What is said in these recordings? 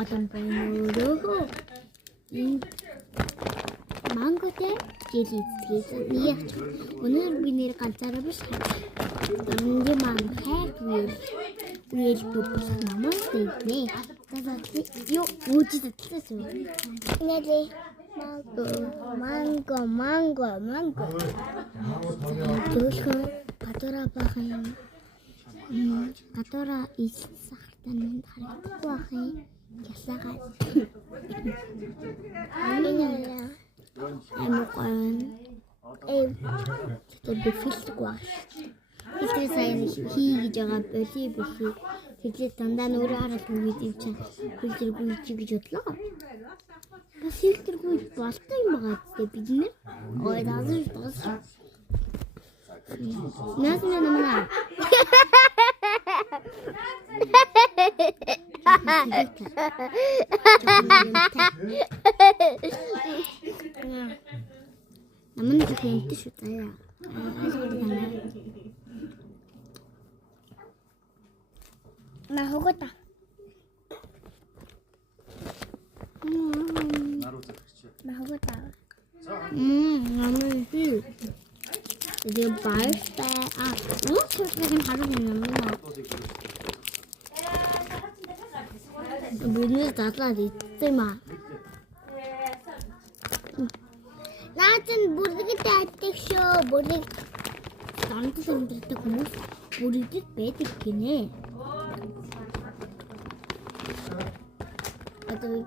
олон баймөрөө манготэй жилээс нэг өнөр би нэр ганцаараа биш дөрмөний маань хайр үйл бүбс намаас дэвнэ юу үжидэлсэн нэлээ манго төлхөн гадуура бахын гадуура исахтан харагдахгүй бахын ясагаад амгон би фильтргүй байна. Фильтрээ сайн хийж байгаа боли бихи тэгэхээр дандаа өөрөө хараад үгээд юм чинь фильтргүй чи гэж бодлоо. Бас фильтргүй болтой юм байгаа гэдэг бид нэр ой дазж бас Насна намна намна гэнт шүү таа. Нахогота. Нахогота. Намна хий. 이게 말때 솔직히 다르겠네요. 문을 닫아있지마. 나는 모르겠다. 택쇼 모르. 나한테 생겼다고 모르겠 매듭기네. 나도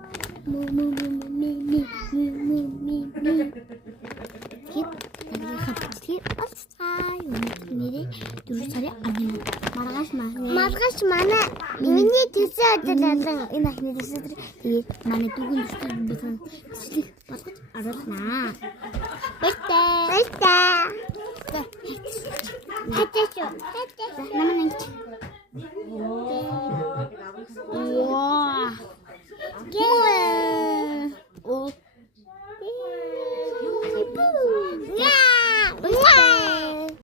Маргаш манай миний төсөө өдөрлөн энэ ахны төсөө тэгээд манай дүүгийн төсөө болгож аруулнаа. Баяртай. Хатаач. Намаа ингэж